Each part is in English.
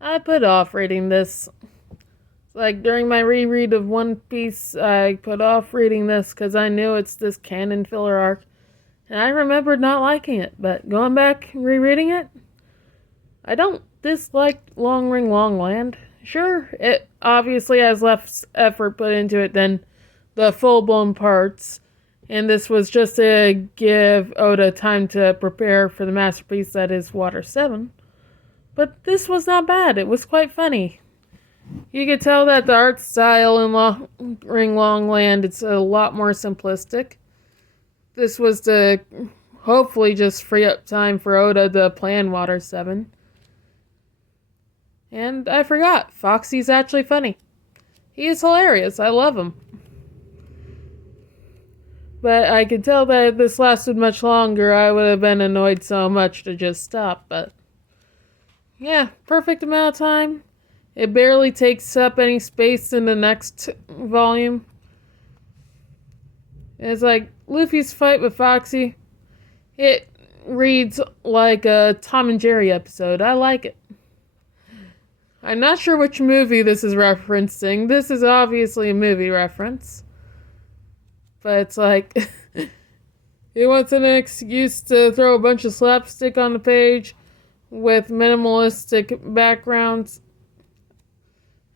I put off reading this. Like, during my reread of One Piece, I put off reading this because I knew it's this canon filler arc. And I remembered not liking it, but going back and rereading it, I don't dislike Long Ring Long Land. Sure, it obviously has less effort put into it than the full-blown parts, and this was just to give Oda time to prepare for the masterpiece that is Water 7. But this was not bad. It was quite funny. You could tell that the art style in Ring Long Land, it's a lot more simplistic. This was to hopefully just free up time for Oda to plan Water 7. And I forgot, Foxy's actually funny. He is hilarious. I love him. But I could tell that if this lasted much longer, I would have been annoyed so much to just stop. But yeah, perfect amount of time. It barely takes up any space in the next volume. It's like Luffy's fight with Foxy. It reads like a Tom and Jerry episode. I like it. I'm not sure which movie this is referencing. This is obviously a movie reference. But it's like, he wants an excuse to throw a bunch of slapstick on the page with minimalistic backgrounds.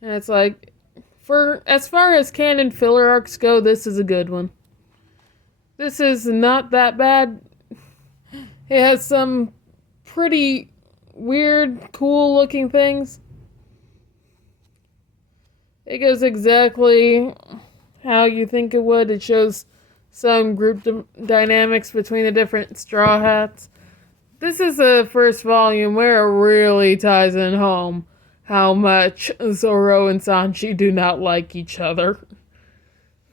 And it's like, for as far as canon filler arcs go, this is a good one. This is not that bad. It has some pretty weird, cool looking things. It goes exactly how you think it would. It shows some group dynamics between the different Straw Hats. This is the first volume where it really ties in home how much Zoro and Sanji do not like each other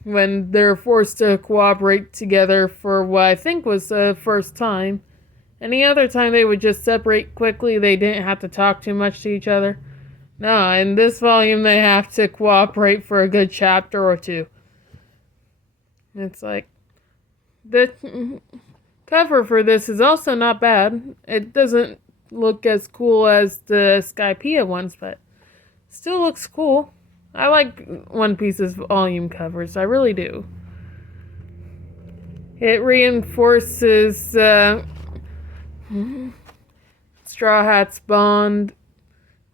when they're forced to cooperate together for what I think was the first time. Any other time they would just separate quickly. They didn't have to talk too much to each other. No, in this volume they have to cooperate for a good chapter or two. It's like, the cover for this is also not bad. It doesn't look as cool as the Skypiea ones, but still looks cool. I like One Piece's volume covers, I really do. It reinforces Straw Hat's bond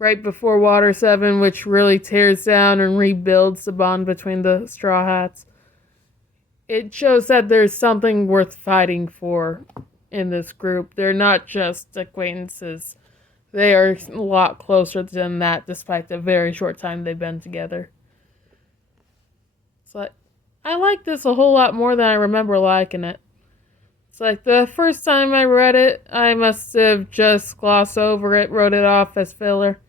right before Water 7, which really tears down and rebuilds the bond between the Straw Hats. It shows that there's something worth fighting for in this group. They're not just acquaintances. They are a lot closer than that, despite the very short time they've been together. It's like, I like this a whole lot more than I remember liking it. It's like, the first time I read it, I must have just glossed over it, wrote it off as filler,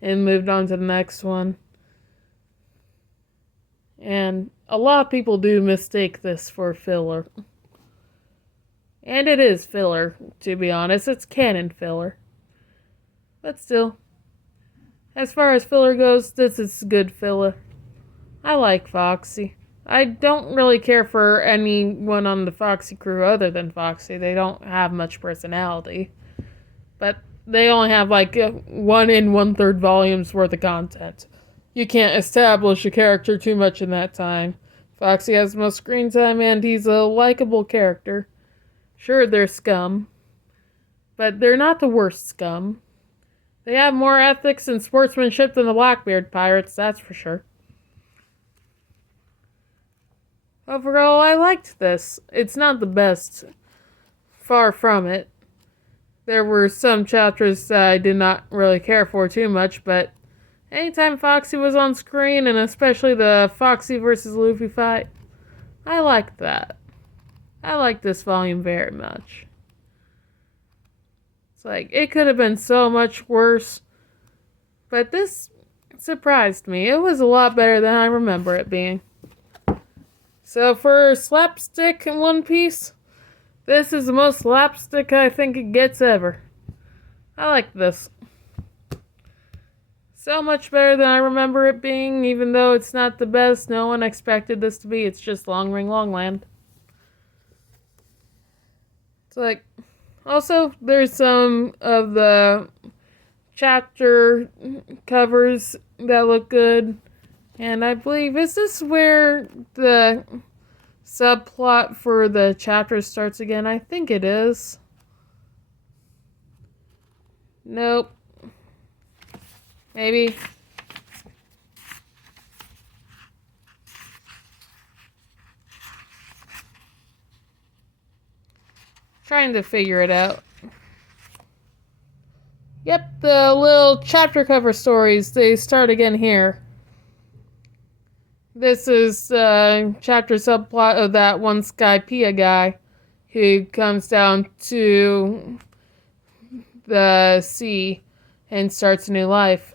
and moved on to the next one. And a lot of people do mistake this for filler. And it is filler, to be honest. It's canon filler. But still, as far as filler goes, this is good filler. I like Foxy. I don't really care for anyone on the Foxy crew other than Foxy. They don't have much personality. But they only have like 1 1/3 volumes worth of content. You can't establish a character too much in that time. Foxy has the most screen time and he's a likable character. Sure, they're scum, but they're not the worst scum. They have more ethics and sportsmanship than the Blackbeard pirates, that's for sure. Overall, I liked this. It's not the best. Far from it. There were some chapters that I did not really care for too much, but anytime Foxy was on screen, and especially the Foxy versus Luffy fight, I liked that. I liked this volume very much. It's like, it could have been so much worse, but this surprised me. It was a lot better than I remember it being. So for slapstick in One Piece, this is the most slapstick I think it gets ever. I like this. So much better than I remember it being, even though it's not the best. No one expected this to be. It's just Long Ring Long Land. It's like, also, there's some of the chapter covers that look good. And I believe, is this where the subplot for the chapter starts again? I think it is. Nope. Maybe. Trying to figure it out. Yep, the little chapter cover stories, they start again here. This is the chapter subplot of that one Skypiea guy who comes down to the sea and starts a new life.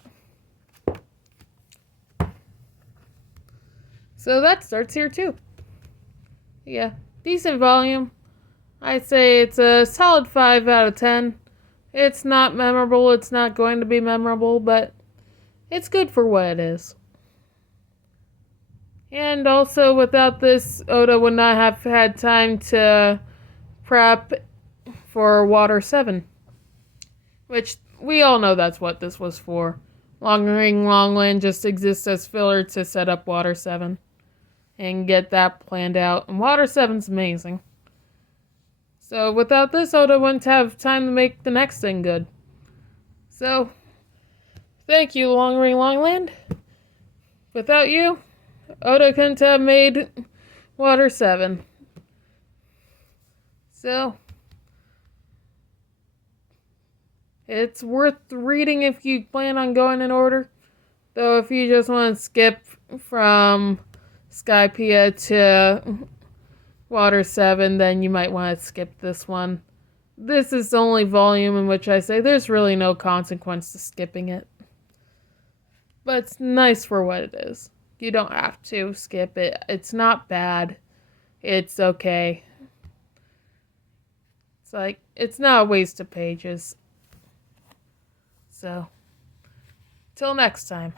So that starts here too. Yeah, decent volume. I'd say it's a solid 5 out of 10. It's not memorable, it's not going to be memorable, but it's good for what it is. And also, without this, Oda would not have had time to prep for Water 7. Which, we all know that's what this was for. Long Ring Longland just exists as filler to set up Water 7. And get that planned out. And Water 7's amazing. So, without this, Oda wouldn't have time to make the next thing good. So, thank you, Long Ring Longland. Without you, Oda couldn't have made Water 7. So, it's worth reading if you plan on going in order. Though if you just want to skip from Skypiea to Water 7, then you might want to skip this one. This is the only volume in which I say there's really no consequence to skipping it. But it's nice for what it is. You don't have to skip it. It's not bad. It's okay. It's like, it's not a waste of pages. So, till next time.